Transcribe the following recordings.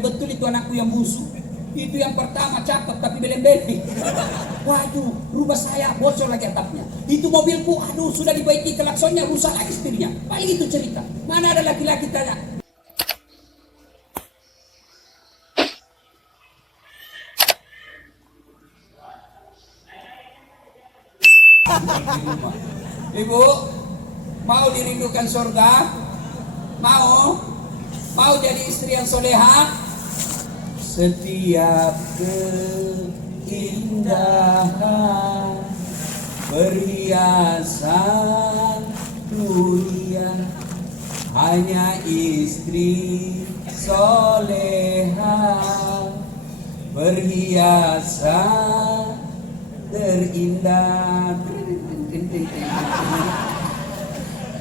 Betul itu anakku yang busuk. Itu yang pertama cakep tapi beleng-beleng. Waduh, rumah saya bocor lagi atapnya. Itu mobilku, aduh sudah dibaiki klaksonnya, rusak lagi setirnya. Paling itu cerita. Mana ada laki-laki tanya. Ibu, mau dirindukan surga? Mau? Mau jadi istri yang soleha? Setiap keindahan perhiasan dunia hanya istri soleha, perhiasan terindah.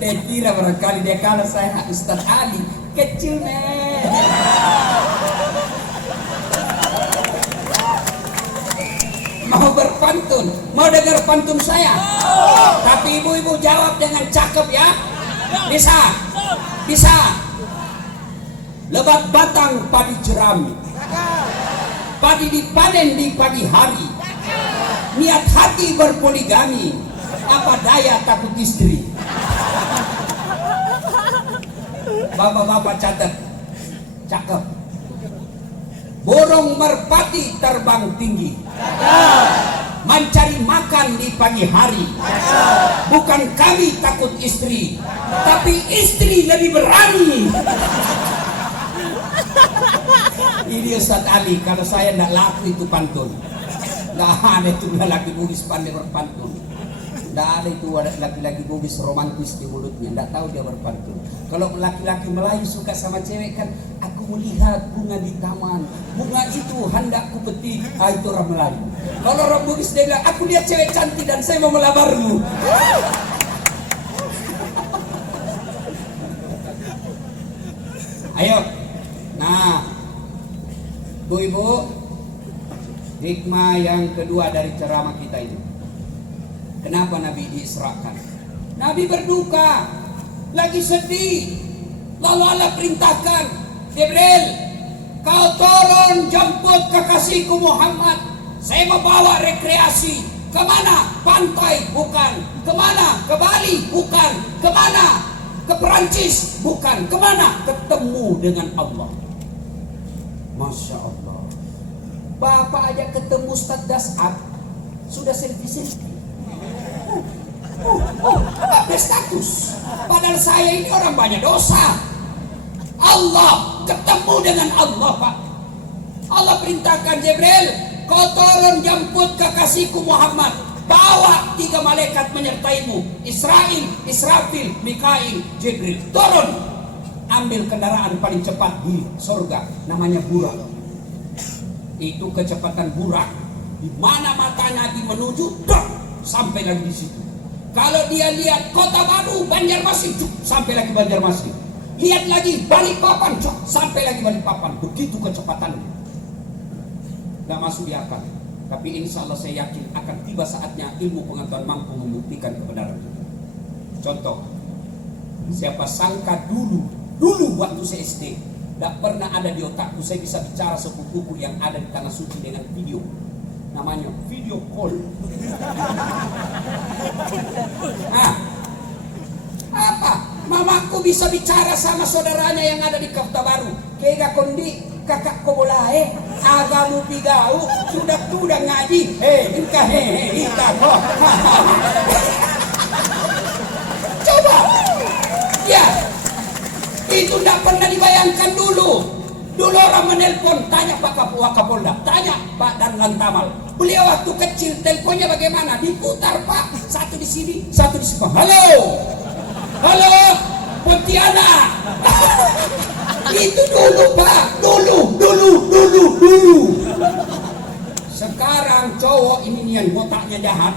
Saya kira barangkali dia kalah saya Ustaz Ali kecil nih. Mau berpantun, mau dengar pantun saya? Tapi ibu-ibu jawab dengan cakep ya. Bisa, bisa. Lebat batang padi jerami, padi dipanen di pagi hari. Niat hati berpoligami, apa daya takut istri. Bapak-bapak catat, cakep. Burung merpati terbang tinggi, mencari makan di pagi hari. Bukan kami takut istri, tapi istri lebih berani. Ini Ustaz Ali, kalau saya tidak laku itu pantun. Tidak ada itu laki bugis pandai berpantun. Tidak ada itu laki-laki bugis romantis di mulutnya. Tidak tahu dia berpantun. Kalau laki-laki Melayu suka sama cewek kan, aku melihat bunga di taman, bunga itu hendak ku petik. Itu orang Melayu. Kalau orang bugis dia bilang, aku lihat cewek cantik dan saya mau melamarmu. Ayo. Nah, ibu-ibu, hikmah yang kedua dari ceramah kita ini. Kenapa Nabi diisrakan? Nabi berduka, lagi sedih. Lalu Allah perintahkan, Jibril, kau turun jemput kekasihku Muhammad. Saya mau bawa rekreasi. Kemana? Pantai? Bukan. Kemana? Ke Bali? Bukan. Kemana? Ke Perancis? Bukan. Kemana? Ketemu dengan Allah. Masya Allah. Bapak aja ketemu Ustaz Das'ad sudah selfie-selfie. Apa status? Padahal saya ini orang banyak dosa. Allah, ketemu dengan Allah, Pak. Allah perintahkan Jibril, kau turun jemput kekasihku Muhammad. Bawa 3 malaikat menyertaimu, Israil, Israfil, Mikail, Jibril. Turun, ambil kendaraan paling cepat di surga, namanya burak. Itu kecepatan burak. Di mana mata Nabi menuju, sampai lagi di situ. Kalau dia lihat Kota Baru, Banjarmasin, sampai lagi Banjarmasin. Lihat lagi Balikpapan, sampai lagi Balikpapan. Begitu kecepatannya. Gak masuk di akal. Tapi insya Allah saya yakin akan tiba saatnya ilmu pengetahuan mampu membuktikan kebenaran. Contoh, siapa sangka dulu waktu saya SD, tidak pernah ada di otakku saya bisa bicara sepupuku yang ada di tanah suci dengan video. Namanya video call. Apa? Mamaku bisa bicara sama saudaranya yang ada di Kota Baru. Kega kondi kakak kobolae, agamu pigau, sudah ngaji. Engkau kita kok. Coba. Ya. Itu tidak pernah dibayangkan dulu. Dulu orang menelpon, tanya Pak Kapolda, tanya Pak Danlan Tamal. Beliau waktu kecil teleponnya bagaimana? Diputar Pak, satu di sini, satu di sini. Halo, halo, Pontianak. Itu dulu Pak, dulu. Sekarang cowok ini yang botaknya jahat.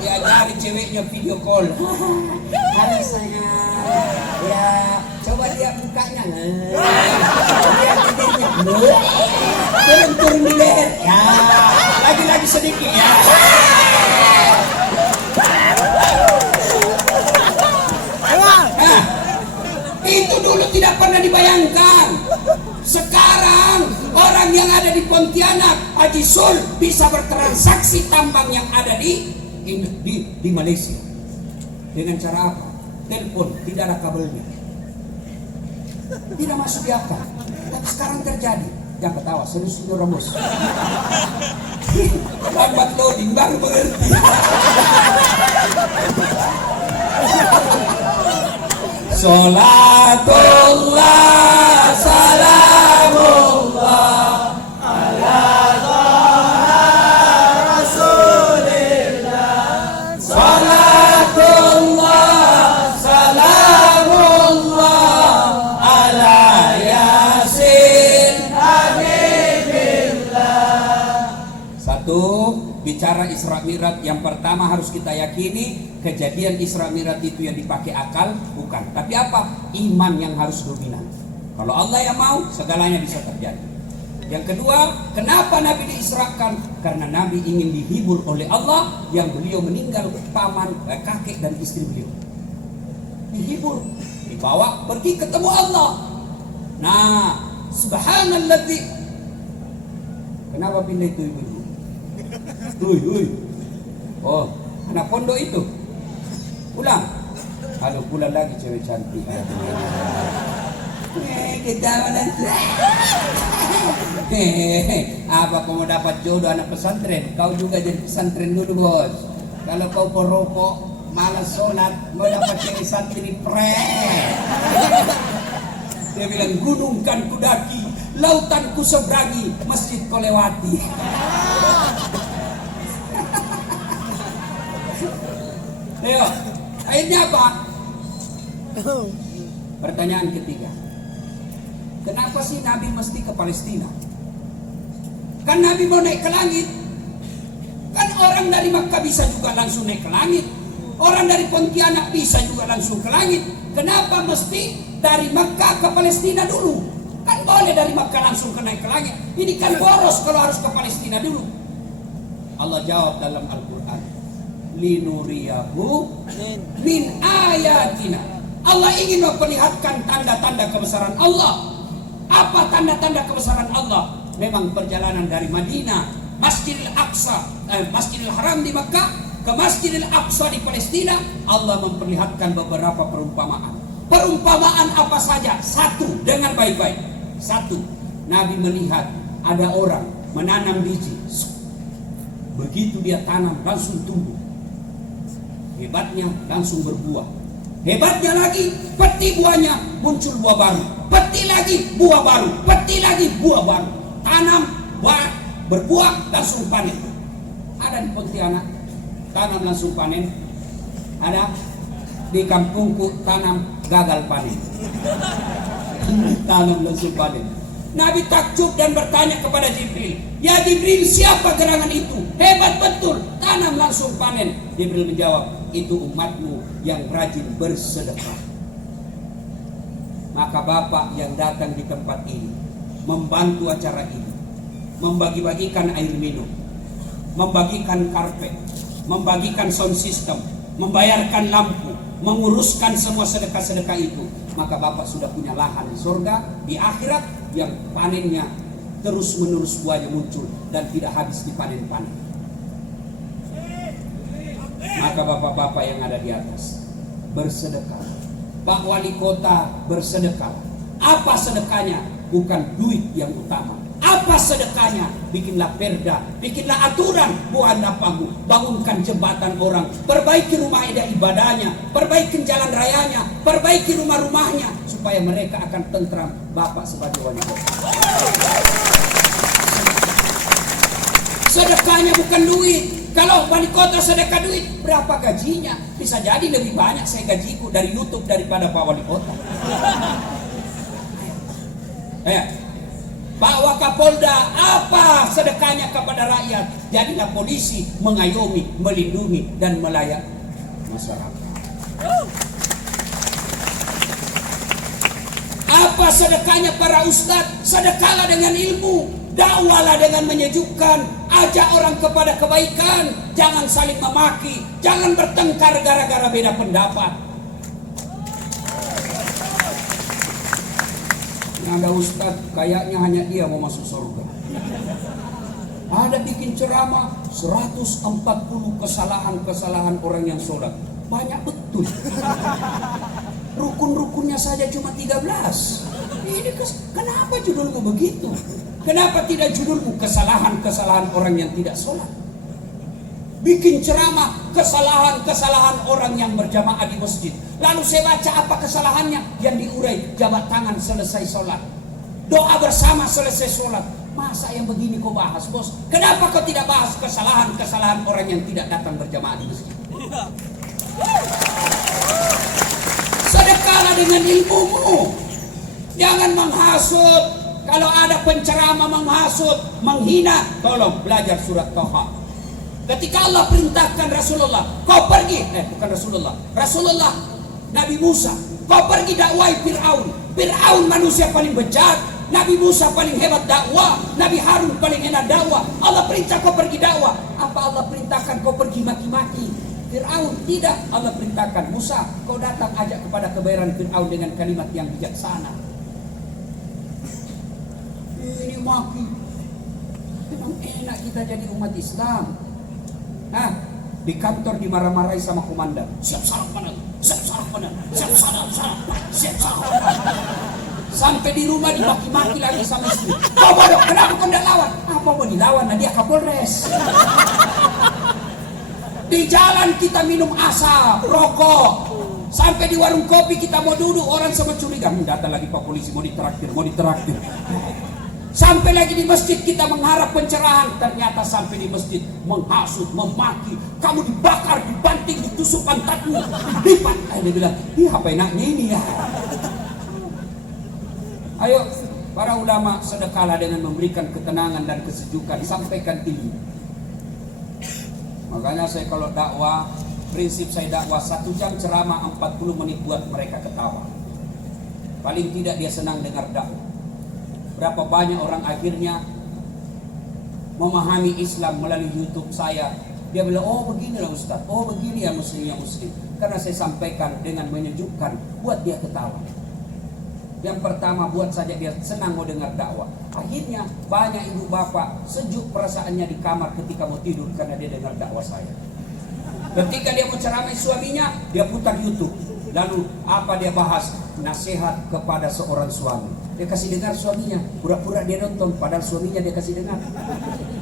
Diajari ceweknya video call. Halo sayang. Ya, coba lihat mukanya. Lihat bibirnya. Turun di leher. Ya, lagi sedikit ya. Itu dulu tidak Tidak pernah dibayangkan. Sekarang orang yang ada di Pontianak, Haji Sul, bisa bertransaksi tambang yang ada di Malaysia. Dengan cara apa? Telepon, tidak ada kabelnya. Tidak masuk di akal. Tapi sekarang terjadi. Jangan ketawa, serius ini orang bos. Lambat loading, baru mengerti. Salatullah, salamullah ala Taha Rasulillah. Salatullah, salamullah ala Yasin Habibillah. Satu, bicara Isra Mi'raj, yang pertama harus kita yakini kejadian Isra Mi'raj itu yang dipakai akal bukan, tapi apa? Iman yang harus dominan. Kalau Allah yang mau, segalanya bisa terjadi. Yang kedua, kenapa Nabi diisrakan? Karena Nabi ingin dihibur oleh Allah yang beliau meninggal paman, kakek dan istri beliau. Dihibur, dibawa pergi ketemu Allah. Nah, subhanalladzi. Kenapa pindah itu ibu-ibu? Oh, anak pondok itu. Pulang. Kalau pulang lagi cewek cantik. Kita mana? Apa kau mau dapat jodoh anak pesantren? Kau juga jadi pesantren dulu bos. Kalau kau perokok, malas sholat, mau dapat cewek santri Dia bilang gunung kan kudaki, lautan ku seberangi, masjid kau lewati. Ayo, akhirnya apa? Pertanyaan ketiga. Kenapa sih Nabi mesti ke Palestina? Kan Nabi mau naik ke langit. Kan orang dari Makkah bisa juga langsung naik ke langit. Orang dari Pontianak bisa juga langsung ke langit. Kenapa mesti dari Makkah ke Palestina dulu? Kan boleh dari Makkah langsung ke naik ke langit. Ini kan boros kalau harus ke Palestina dulu. Allah jawab dalam Al-Quran, linuriyahu min ayatina. Allah ingin memperlihatkan tanda-tanda kebesaran Allah. Apa tanda-tanda kebesaran Allah? Memang perjalanan dari Madinah, Masjidil Aqsa, Masjidil Haram di Makkah ke Masjidil Aqsa di Palestina, Allah memperlihatkan beberapa perumpamaan. Perumpamaan apa saja? Satu, dengar baik-baik. Satu, Nabi melihat ada orang menanam biji. Begitu dia tanam langsung tumbuh. Hebatnya langsung berbuah. Hebatnya lagi, peti buahnya muncul buah baru. Peti lagi, buah baru. Peti lagi, buah baru. Tanam, buah, berbuah, langsung panen. Ada di Pontianak, tanam langsung panen. Ada di kampungku, tanam gagal panen. Tanam langsung panen. Nabi takjub dan bertanya kepada Jibril, ya Jibril, siapa gerangan itu? Hebat betul, tanam langsung panen. Jibril menjawab, itu umatmu yang rajin bersedekah. Maka Bapak yang datang di tempat ini, membantu acara ini, membagi-bagikan air minum, membagikan karpet, membagikan sound system, membayarkan lampu, menguruskan semua sedekah-sedekah itu, maka Bapak sudah punya lahan di surga, di akhirat, yang panennya terus menerus buahnya muncul dan tidak habis dipanen-panen. Maka bapak-bapak yang ada di atas, bersedekah. Pak Wali Kota, bersedekah. Apa sedekahnya? Bukan duit yang utama. Apa sedekahnya? Bikinlah perda, bikinlah aturan, buat lapangan, bangunkan jembatan orang, perbaiki rumah ibadahnya, perbaiki jalan rayanya, perbaiki rumah-rumahnya, supaya mereka akan tentram. Bapak sebagai wali kota, sedekahnya bukan duit. Kalau wali kota sedekah duit, berapa gajinya? Bisa jadi lebih banyak saya gajiku dari YouTube daripada Pak Wali Kota. Pak Wakapolda, apa sedekahnya kepada rakyat? Jadilah polisi, mengayomi, melindungi, dan melayani masyarakat. Apa sedekahnya para ustadz? Sedekahlah dengan ilmu, dakwalah dengan menyejukkan, ajak orang kepada kebaikan, jangan saling memaki, jangan bertengkar gara-gara beda pendapat. Ada ustaz kayaknya hanya dia mau masuk surga. Ada bikin ceramah 140 kesalahan orang yang sholat. Banyak betul. Rukun-rukunnya saja cuma 13. Ini kenapa judulmu begitu? Kenapa tidak judulmu kesalahan-kesalahan orang yang tidak sholat? Bikin ceramah kesalahan-kesalahan orang yang berjamaah di masjid. Lalu saya baca apa kesalahannya yang diurai, jabat tangan selesai sholat, doa bersama selesai sholat. Masa yang begini kau bahas, bos? Kenapa kau tidak bahas kesalahan-kesalahan orang yang tidak datang berjamaah di masjid? Sedekahlah dengan ilmumu. Jangan menghasut. Kalau ada penceramah menghasut, menghina, tolong belajar surat Toha. Ketika Allah perintahkan Rasulullah, kau pergi, bukan Rasulullah, Nabi Musa, kau pergi dakwai Fir'aun. Fir'aun manusia paling bejat, Nabi Musa paling hebat dakwah, Nabi Harun paling enak dakwah. Allah perintah kau pergi dakwah. Apa Allah perintahkan kau pergi maki-maki Fir'aun? Tidak. Allah perintahkan Musa, kau datang ajak kepada kebenaran Fir'aun dengan kalimat yang bijaksana. Ini maki. Memang enak kita jadi umat Islam. Di kantor dimarah-marahi sama komandan. Siap sarapan, siap sarapan, siap sarapan, siap sarapan. Sampai di rumah dimaki-maki lagi sama istri. Kau bodoh, kenapa kau tidak lawan? Apa mau dilawan? Nah, dia Kapolres. Di jalan kita minum asap, rokok. Sampai di warung kopi kita mau duduk, orang sama curiga. Datang lagi Pak Polisi, mau ditraktir. Sampai lagi di masjid kita mengharap pencerahan, ternyata sampai di masjid menghasut, memaki. Kamu dibakar, dibanting, ditusuk pantatmu, dilipat. Dia bilang, apa enaknya ini ya? Ayo para ulama, sedekahlah dengan memberikan ketenangan dan kesejukan. Sampaikan ini. Makanya saya kalau dakwah, prinsip saya dakwah 1 jam ceramah 40 menit buat mereka ketawa. Paling tidak dia senang dengar dakwah. Berapa banyak orang akhirnya memahami Islam melalui YouTube saya. Dia bilang, oh beginilah Ustaz, oh begini ya muslim. Karena saya sampaikan dengan menyejukkan, buat dia ketawa. Yang pertama, buat saja dia senang mau dengar dakwah. Akhirnya banyak ibu bapak sejuk perasaannya di kamar ketika mau tidur karena dia dengar dakwah saya. Ketika dia mau ceramah suaminya, dia putar YouTube. Lalu apa dia bahas? Nasihat kepada seorang suami. Dia kasih dengar suaminya, pura-pura dia nonton, padahal suaminya dia kasih dengar.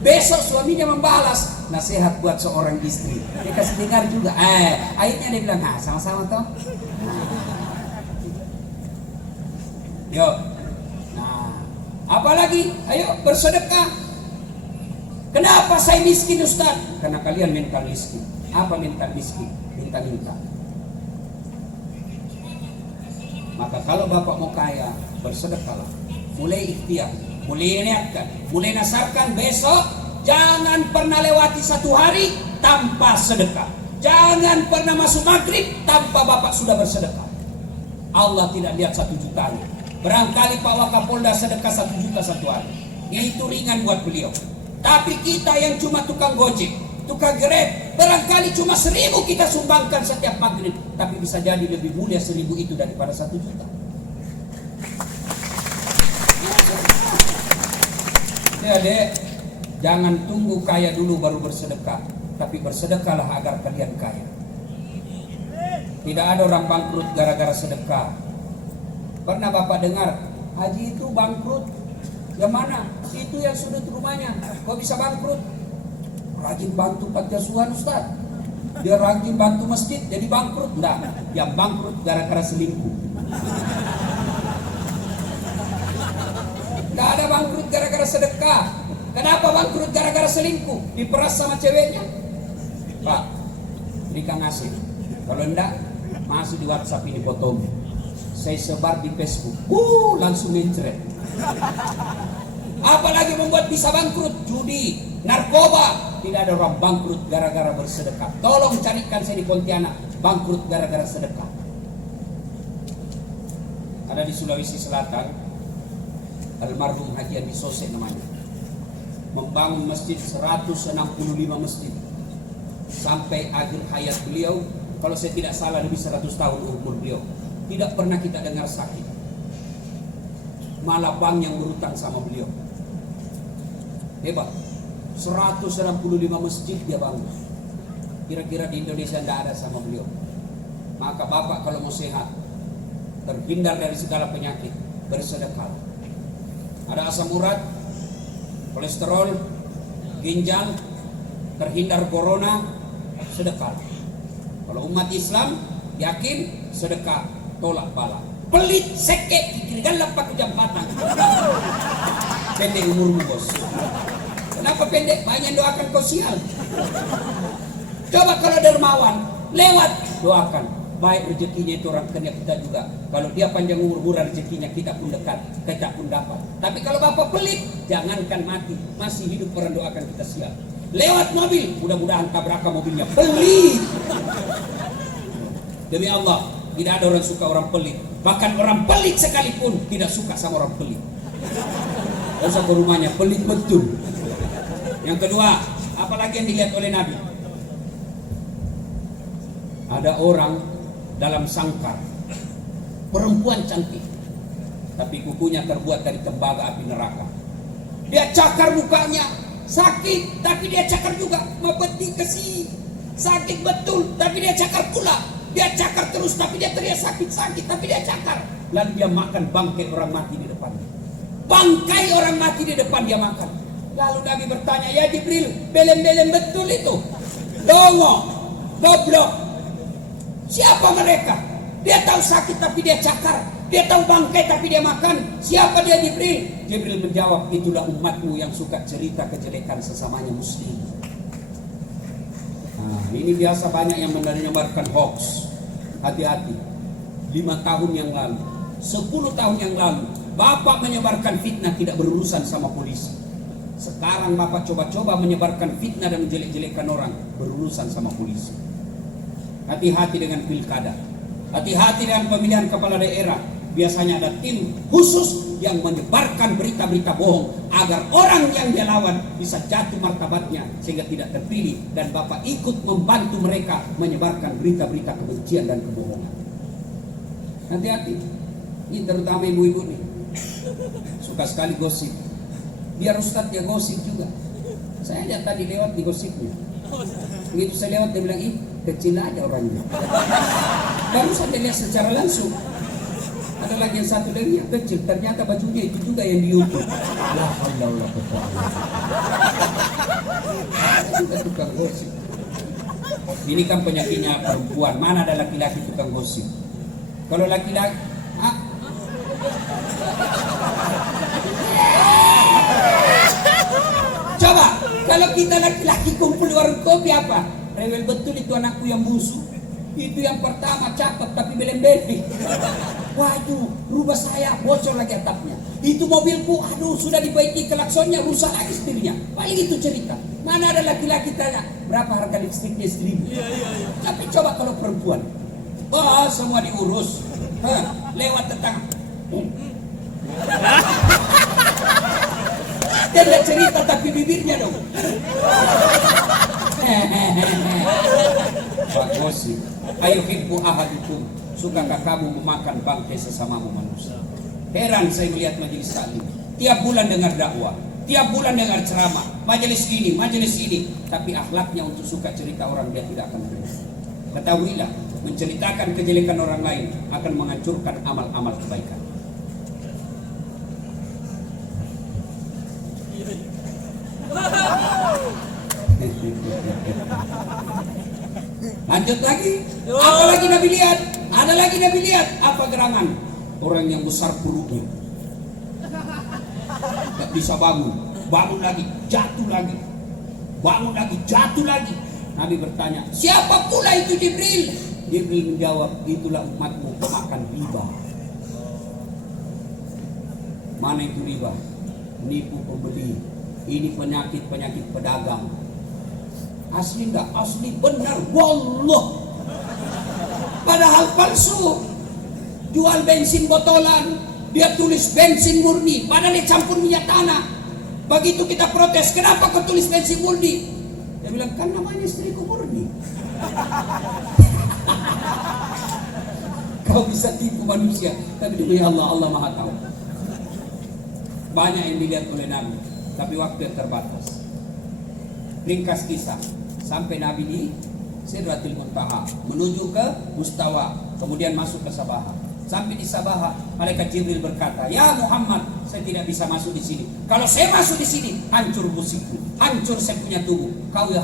Besok suaminya membalas, nasihat buat seorang istri. Dia kasih dengar juga. Akhirnya dia bilang, sama-sama toh. Yo. Apalagi, ayo bersedekah. Kenapa saya miskin Ustaz? Karena kalian mental miskin. Apa mental miskin? Minta-minta. Maka kalau bapak mau kaya, bersedekahlah. Mulai ikhtiar, mulai niatkan, mulai nasarkan besok. Jangan pernah lewati 1 hari tanpa sedekah. Jangan pernah masuk maghrib tanpa bapak sudah bersedekah. Allah tidak lihat 1 juta. Barangkali Pak Wakapolda sedekah 1 juta 1 hari. Itu ringan buat beliau. Tapi kita yang cuma tukang gojek, tukang grab, barangkali cuma 1.000 kita sumbangkan setiap maghrib. Tapi bisa jadi lebih mulia 1.000 itu daripada 1 juta. Adik, jangan tunggu kaya dulu baru bersedekah. Tapi bersedekahlah agar kalian kaya. Tidak ada orang bangkrut gara-gara sedekah. Pernah bapak dengar, haji itu bangkrut? Yang mana? Itu yang sudut rumahnya. Kok bisa bangkrut? Rajin bantu panti asuhan Ustaz. Dia rajin bantu masjid, jadi bangkrut? Enggak, yang bangkrut gara-gara selingkuh. Enggak ada bangkrut gara-gara sedekah. Kenapa bangkrut gara-gara selingkuh? Diperas sama ceweknya. Pak, berikan ngasih. Kalau enggak, masuk di WhatsApp ini fotomu. Saya sebar di Facebook. Langsung mencret. Apalagi membuat bisa bangkrut? Judi, narkoba. Tidak ada orang bangkrut gara-gara bersedekah. Tolong carikan saya di Pontianak bangkrut gara-gara sedekah. Ada di Sulawesi Selatan, almarhum Haji Andi Sose namanya, membangun masjid 165 masjid sampai akhir hayat beliau. Kalau saya tidak salah lebih 100 tahun umur beliau. Tidak pernah kita dengar sakit. malah bank yang berutang sama beliau. Hebat. 165 masjid dia bangun. Kira-kira di Indonesia tidak ada sama beliau. Maka bapak kalau mau sehat, terhindar dari segala penyakit, bersedekah. Ada asam urat, kolesterol, ginjal, terhindar corona, sedekah. Kalau umat Islam yakin sedekah tolak bala. Pelit sekek kikirikan lapak kejampatan. Pendek umurmu bos. Kenapa pendek? Banyak doakan kau sial. Coba kalau dermawan, lewat doakan. Baik rezekinya itu orang kena kita juga. Kalau dia panjang umur, murah rezekinya, kita pun dekat, kita pun dapat. Tapi kalau bapak pelit, jangankan mati, masih hidup orang doakan kita sial. Lewat mobil, mudah-mudahan tabrakan mobilnya. Pelit. Demi Allah, tidak ada orang suka orang pelit. Bahkan orang pelit sekalipun tidak suka sama orang pelit. Usah ke rumahnya, pelit betul. Yang kedua, apalagi yang dilihat oleh Nabi? Ada orang dalam sangkar, perempuan cantik, tapi kukunya terbuat dari tembaga api neraka. Dia cakar mukanya, sakit, tapi dia cakar juga. Mabeti kesih, sakit betul, tapi dia cakar pula. Dia cakar terus, tapi dia teriak sakit-sakit, tapi dia cakar. Lalu dia makan bangkai orang mati di depannya. Bangkai orang mati di depan dia makan. Lalu Nabi bertanya, ya Jibril, belem-belem betul itu? Dongo, goblok. Siapa mereka? Dia tahu sakit tapi dia cakar. Dia tahu bangkai tapi dia makan. Siapa dia Jibril? Jibril menjawab, itulah umatmu yang suka cerita kejelekan sesamanya muslim. Nah, ini biasa banyak yang menyebarkan hoax. Hati-hati. 5 tahun yang lalu, 10 tahun yang lalu, bapak menyebarkan fitnah tidak berurusan sama polisi. Sekarang bapak coba-coba menyebarkan fitnah dan menjelek-jelekkan orang, berurusan sama polisi. Hati-hati dengan pilkada. Hati-hati dengan pemilihan kepala daerah. Biasanya ada tim khusus yang menyebarkan berita-berita bohong agar orang yang dia lawan bisa jatuh martabatnya sehingga tidak terpilih, dan bapak ikut membantu mereka menyebarkan berita-berita kebencian dan kebohongan. Hati-hati. Ini terutama ibu-ibu nih, suka sekali gosip. Biar Ustadz dia gosip juga. Saya lihat tadi lewat di gosipnya. Begitu saya lewat dia bilang, ih kecil aja orangnya. Baru saya lihat secara langsung. Ada lagi yang satu lagi yang kecil, ternyata bajunya itu juga yang di YouTube. La haula wala quwwata illa billah. Tukang gosip. Ini kan penyakitnya perempuan. Mana ada laki-laki tukang gosip? Kalau laki-laki, coba kalau kita laki-laki kumpul di warung kopi apa? Rewel betul itu anakku yang busuk. Itu yang pertama cakep tapi belem-belem. Waduh, rumah saya bocor lagi atapnya. Itu mobilku, aduh sudah diperbaiki klaksonnya, rusak lagi setirnya. Paling itu cerita. Mana ada laki-laki tanya, berapa harga lipstiknya istrimu? Tapi coba kalau perempuan, wah semua diurus. Lewat tetangga. Dia tidak cerita tapi bibirnya dong. Pak gosip. Ayo hibbu ahadukum, sukakah kamu memakan bangkai sesamamu manusia? Heran saya melihat majelis taklim. Tiap bulan dengar dakwah, tiap bulan dengar ceramah, majelis ini, tapi akhlaknya untuk suka cerita orang dia tidak akan terus. Ketahuilah, menceritakan kejelekan orang lain akan menghancurkan amal-amal kebaikan. Lanjut lagi. Apa lagi Nabi lihat? Ada lagi Nabi lihat. Apa gerangan? Orang yang besar perutnya, tak bisa bangun. Bangun lagi, jatuh lagi. Bangun lagi, jatuh lagi. Nabi bertanya, siapa pula itu Jibril? Jibril menjawab, itulah umatmu pemakan riba. Mana itu riba? Nipu pembeli. Ini penyakit-penyakit pedagang. Asli enggak? Asli benar. Wallah. Padahal palsu. Jual bensin botolan, dia tulis bensin murni, padahal dia campur minyak tanah. Begitu kita protes, kenapa kau tulis bensin murni? Dia bilang, kan namanya istriku murni. Kau bisa tipu manusia, tapi demi Allah, Allah Maha tahu. banyak yang dilihat oleh Nabi, tapi waktu yang terbatas. Ringkas kisah, sampai Nabi di Sidratil Muntaha, menuju ke Mustawa, kemudian masuk ke Sabah. Sampai di Sabah, malaikat Jibril berkata, "Ya Muhammad, saya tidak bisa masuk di sini. Kalau saya masuk di sini, hancur musikku, hancur saya punya tubuh.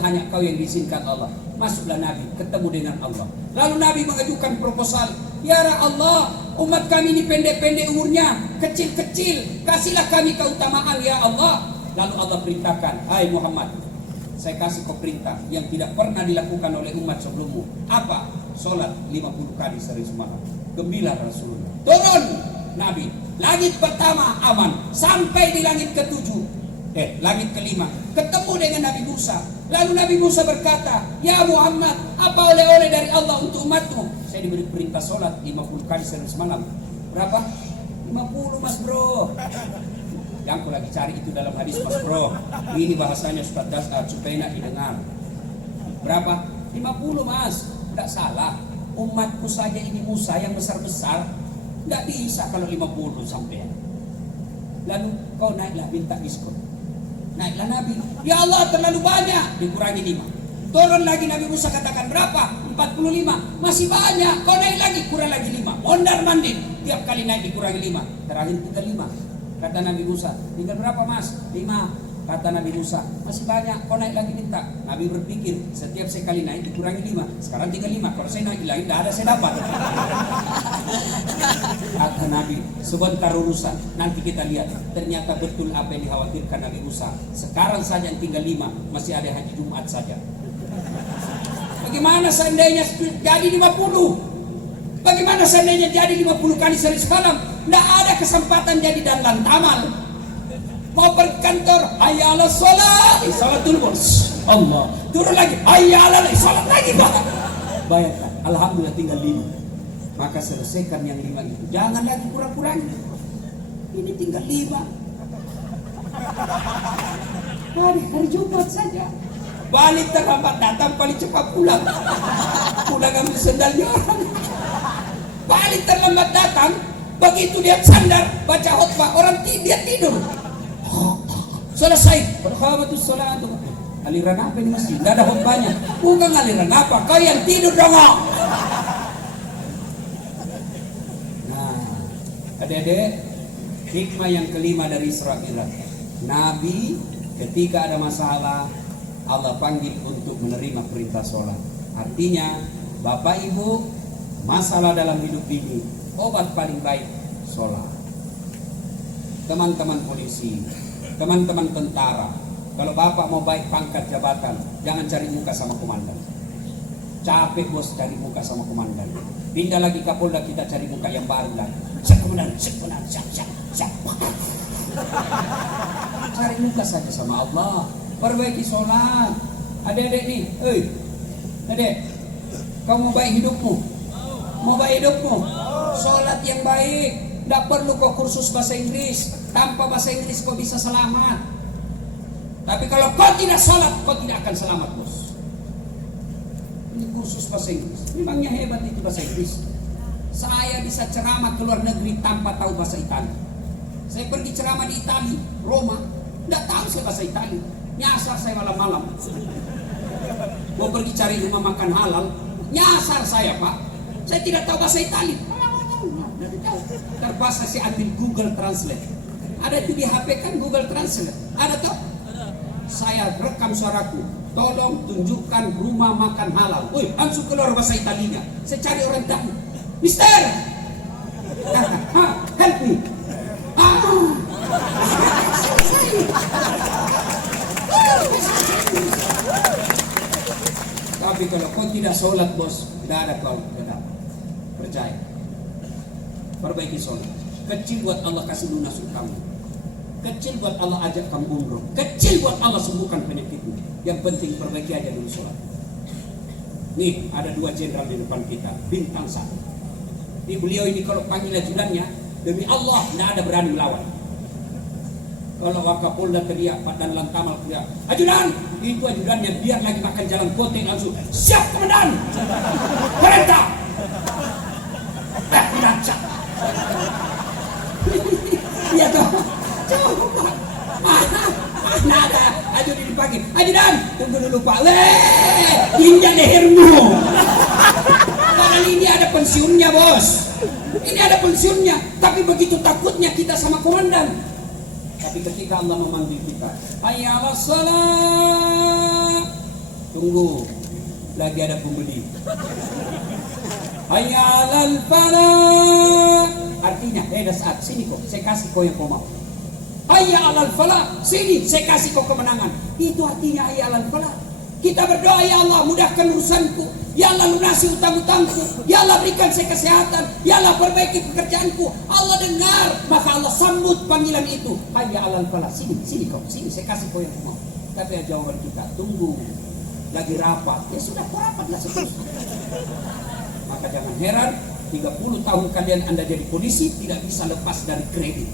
Hanya kau yang diizinkan Allah." Masuklah Nabi, ketemu dengan Allah. Lalu Nabi mengajukan proposal, "Ya Allah, umat kami ini pendek-pendek umurnya, kecil-kecil, kasihlah kami keutamaan ya Allah." Lalu Allah perintahkan, "Hai Muhammad, saya kasih kau perintah yang tidak pernah dilakukan oleh umat sebelummu." Apa? Sholat 50 kali sehari semalam. Gembira Rasulullah. Turun Nabi. Langit pertama aman. Sampai di langit ketujuh. Langit kelima. Ketemu dengan Nabi Musa. Lalu Nabi Musa berkata, "Ya Muhammad, apa oleh-oleh dari Allah untuk umatmu?" Saya diberi perintah sholat 50 kali sehari semalam. Berapa? 50 mas bro. Yang aku lagi cari itu dalam hadis mas bro. Ini bahasanya Ustaz Dasar supaya nak didengar. Berapa? 50 mas. Tidak salah. Umatku saja ini Musa yang besar-besar, tidak bisa kalau 50 sampai. Lalu kau naiklah minta diskon. Naiklah Nabi, "Ya Allah terlalu banyak." Dikurangi 5. Turun lagi Nabi Musa katakan, "Berapa?" 45. "Masih banyak." Kau naik lagi, kurang lagi 5. Mondar mandir, tiap kali naik dikurangi 5. Terakhir tinggal 5. Kata Nabi Musa, "Tinggal berapa mas?" 5. Kata Nabi Musa, "Masih banyak, kau naik lagi minta." Nabi berpikir, setiap sekali naik dikurangi 5. Sekarang tinggal 5. Kalau saya naik lagi, tidak ada saya dapat. Kata Nabi, "Sebentar urusan, nanti kita lihat." Ternyata betul apa yang dikhawatirkan Nabi Musa. Sekarang saja yang tinggal 5, masih ada haji Jumat saja. Bagaimana seandainya jadi 50? Bagaimana seandainya jadi 50 kali sehari semalam? Tidak ada kesempatan jadi dan lantamal. Mau pergi kantor, hayya ala sholat, sholatul burs. Allah. Turun lagi, hayya ala sholat lagi. Bayangkan, alhamdulillah tinggal 5. Maka selesaikan yang 5 itu. Jangan lagi kurang-kurang. Ini tinggal 5. Hari Jumat saja. Balik terlambat datang, paling cepat pulang. Pulang ambil sendalnya orang. Balik terlambat datang, begitu dia sandar baca khutbah, orang dia tidur. Selesai. Berkhawatus salat. Aliran apa ini masjid? Tidak ada khutbahnya. Bukan aliran apa? Kau yang tidur dong. Nah, adik-adik, hikmah yang kelima dari Isra Mi'raj. Nabi ketika ada masalah, Allah panggil untuk menerima perintah sholat. Artinya, Bapak Ibu, masalah dalam hidup ini, obat paling baik sholat. Teman-teman polisi, teman-teman tentara, kalau bapak mau baik pangkat jabatan, jangan cari muka sama komandan. Capek bos cari muka sama komandan. Pindah lagi Kapolda, kita cari muka yang baru lagi. Siap komandan, siap. Cari muka saja sama Allah. Perbaiki sholat. Adik-adik nih, adik, kau mau baik hidupmu? Mau baik hidupmu? Sholat yang baik. Tidak perlu kau kursus bahasa Inggris. Tanpa bahasa Inggris kau bisa selamat. Tapi kalau kau tidak sholat, kau tidak akan selamat bos. Ini kursus bahasa Inggris. Memangnya hebat itu bahasa Inggris. Saya bisa ceramah ke luar negeri tanpa tahu bahasa Italia. Saya pergi ceramah di Italia, Roma, tidak tahu saya bahasa Italia. Nyasar saya malam-malam. Mau pergi cari rumah makan halal, nyasar saya pak. Saya tidak tahu bahasa Italia. Terpaksa saya ambil Google Translate. Ada itu di HP kan Google Translate. Ada toh? Saya rekam suaraku. Tolong tunjukkan rumah makan halal. Woi, langsung keluar bahasa Italinya. Saya cari orang tahu. Mister, help me. Tapi kalau kau tidak sholat bos, tidak ada kau tidak percaya. Perbaiki sholat. Kecil buat Allah kasih lunas kamu. Kecil buat Allah ajak kamu umroh. Kecil buat Allah sembuhkan penyakitmu. Yang penting perbaiki aja dulu sholat. Nih ada 2 jenderal di depan kita, bintang 1. Ini beliau ini kalau panggil ajudannya, demi Allah tidak ada berani melawan. Kalau Wakapolda teriak, dan Lantamal teriak, "Ajudan!" Itu ajudannya biar lagi makan jalan kote langsung, "Siap komandan! Perintah!" Rancak. Iya toh. lagi. Haji Dan, tunggu dulu Pak. Injak lehermu. Padahal ini ada pensiunnya bos. Ini ada pensiunnya. Tapi begitu takutnya kita sama komandan. Tapi ketika Allah memanggil kita, hayya 'alas shalah. Tunggu, lagi ada pembeli. Hayya 'alal falah. Artinya, saat sini kok, saya kasih kau yang kau mau. Hayya 'alal falah, sini saya kasih kau kemenangan. Itu artinya hayya 'alal falah. Kita berdoa, ya Allah mudahkan urusanku, ya Allah lunasi utang-utangku, ya Allah berikan saya kesehatan, ya Allah perbaiki pekerjaanku. Allah dengar, maka Allah sambut panggilan itu. Hayya 'alal falah, sini kau, sini saya kasih kau yang kau mau. Tapi jawaban kita, tunggu, lagi rapat. Ya sudah, kau rapatlah seterusnya. Maka jangan heran 30 tahun kalian Anda jadi polisi tidak bisa lepas dari kredit.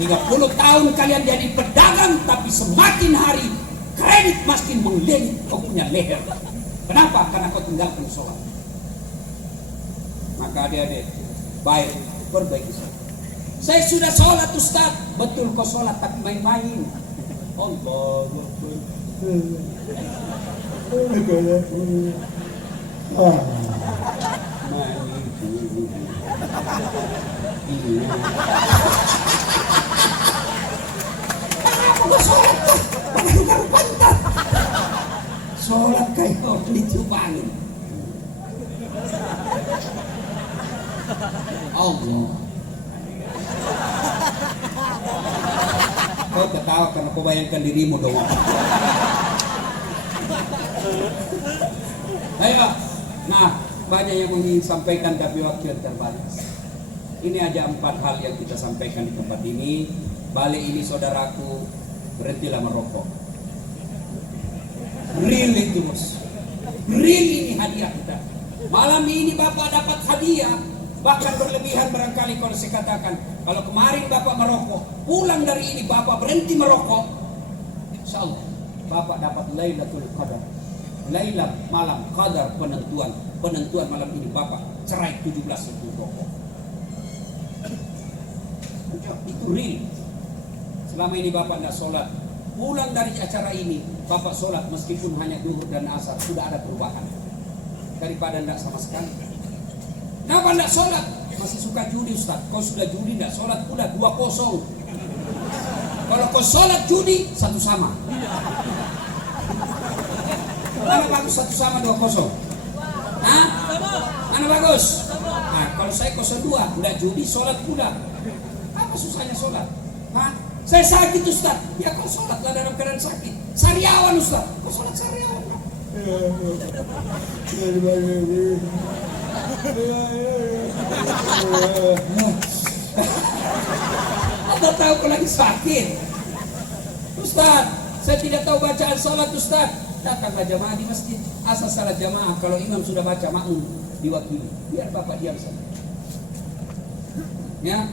30 tahun kalian jadi pedagang, tapi semakin hari kredit makin melilit kau punya leher. Kenapa? Karena kau tinggalkan sholat. Maka adik-adik, baik, perbaiki sholat. Saya sudah sholat Ustaz. Betul kau sholat tapi main-main. Allah sholat kayak orang dicupangin. Allah. Kau ketawa karena kau bayangkan dirimu dong. Ayo. Nah, banyak yang ingin sampaikan tapi waktu yang terbatas. Ini aja 4 hal yang kita sampaikan di tempat ini. Balik ini saudaraku, berhentilah merokok. Real itu bos. Real ini hadiah kita. Malam ini Bapak dapat hadiah. Bahkan berlebihan barangkali kalau saya katakan. Kalau kemarin Bapak merokok, pulang dari ini Bapak berhenti merokok, insya Allah Bapak dapat Lailatul Qadar. Lailah malam qadar, penentuan malam ini Bapak cerai 17 itu rokok. Itu real. Selama ini Bapak tidak sholat, pulang dari acara ini Bapak sholat meskipun hanya duhur dan asar, sudah ada perubahan daripada tidak sama sekali. Kenapa tidak sholat? Masih suka judi Ustaz. Kau sudah judi tidak sholat pula 2-0. Kalau kau sholat judi 1 sama. Mana bagus 1 sama 2-0? Hah? Mana bagus? Nah, kalau saya 0-2, tidak judi sholat pula. Apa susahnya sholat? Hah? Saya sakit Ustaz. Ya kau sholatlah dalam keadaan sakit. Sariawan Ustaz. Kau sholat sariawan. Anda tahu kalau lagi sakit Ustaz, saya tidak tahu bacaan sholat Ustaz. Datanglah jamaah di masjid. Asal salat jamaah, kalau imam sudah baca makmum diwakili. Biar Bapak diam saja. Ya,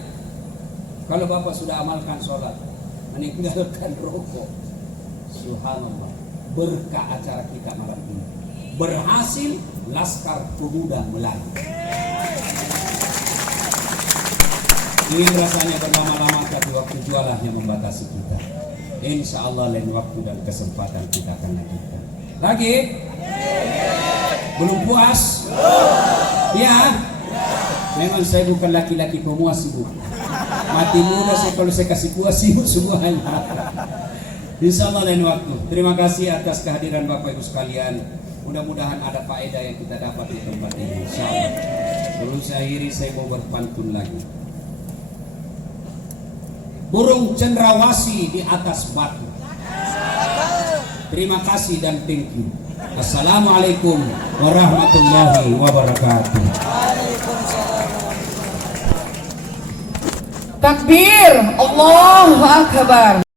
kalau Bapak sudah amalkan sholat, meninggalkan rokok, subhanallah, berkah acara kita malam ini. Berhasil Laskar Pemuda Melayu. Ingin rasanya berlama-lama, tapi waktu jualannya membatasi kita. Insya Allah lain waktu dan kesempatan kita akan lanjutkan. Lagi? Belum puas? Ya? Memang saya bukan laki-laki pemuas ibu. Mati muda saya kalau saya kasih puas ibu semuanya. Insya Allah lain waktu. Terima kasih atas kehadiran Bapak Ibu sekalian. Mudah-mudahan ada faedah yang kita dapat di tempat ini. Insyaallah. Sebelum saya akhiri, saya mau berpantun lagi. Burung cendrawasih di atas batu. Terima kasih dan thank you. Assalamualaikum warahmatullahi wabarakatuh. Takbir, Allahu Akbar.